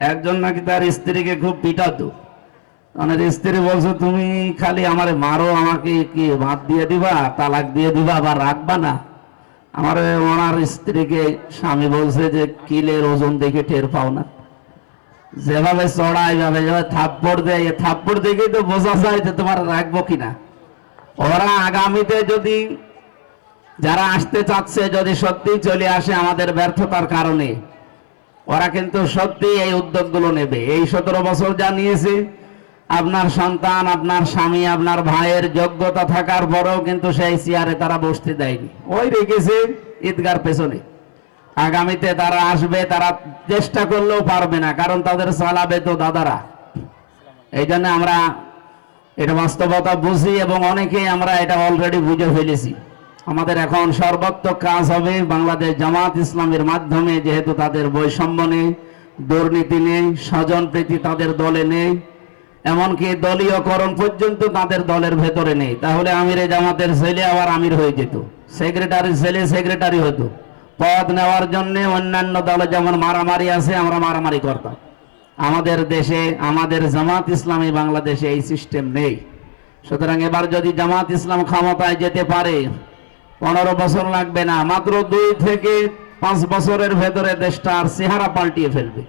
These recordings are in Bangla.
একজন নাকি তার স্ত্রীকে খুব পিটাতো। মানে স্ত্রী বলছো তুমি খালি আমারে মারো, আমাকে কি ভাত দিয়ে দিবা, তালাক দিয়ে দিবা, আবার রাখবা না? আমার ওনার স্ত্রীকে স্বামী বলছে যে কিলের ওজন দেখে টের পাও না? যেভাবে চড়াই যাবে, যেভাবে থাপ্পড় দেয়, থাপ্পড় দেখেই তো বোঝা যায় যে তোমার রাখবো কিনা। ওরা আগামীতে যদি যারা আসতে চাচ্ছে যদি সত্যি চলে আসে আমাদের ব্যর্থতার কারণে, ওরা কিন্তু সত্যি এই উদ্যোগগুলো নেবে। এই 17 বছর যা নিয়েছে, আপনার সন্তান, আপনার স্বামী, আপনার ভাইয়ের যোগ্যতা থাকার পরেও কিন্তু সেই চেয়ারে তারা বসতে দেয়নি, ওই রেখেছে ঈদগার পেছনে। আগামীতে তারা আসবে, তারা চেষ্টা করলেও পারবে না, কারণ তাদের চালাবে তো দাদারা। এই জন্য আমরা এটা বাস্তবতা বুঝি এবং অনেকেই আমরা এটা অলরেডি বুঝে ফেলেছি। আমাদের এখন সর্বাত্মক কাজ হবে বাংলাদেশ জামাত ইসলামের মাধ্যমে, যেহেতু তাদের বৈষম্য নেই, দুর্নীতি নেই, স্বজন প্রীতি তাদের দলে নেই, এমনকি দলীয়করণ পর্যন্ত তাদের দলের ভেতরে নেই। তাহলে আমিরে জামাতের ছেলে আবার আমির হয়ে যেত, সেক্রেটারি ছেলে সেক্রেটারি হতো। পদ নেওয়ার জন্য অন্যান্য দলে যেমন মারামারি আছে, আমরা মারামারি করতাম। আমাদের দেশে, আমাদের জামাত ইসলামী বাংলাদেশে এই সিস্টেম নেই। সুতরাং এবার যদি জামাত ইসলাম ক্ষমতায় যেতে পারে, 15 বছর লাগবে না, মাত্র 2 থেকে 5 বছরের ভেতরে দেশটার চেহারা পাল্টিয়ে ফেলবে।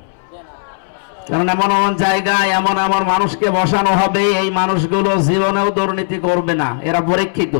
কারণ এমন এমন জায়গায় এমন এমন মানুষকে বসানো হবে, এই মানুষগুলো জীবনেও দুর্নীতি করবে না, এরা পরীক্ষিত।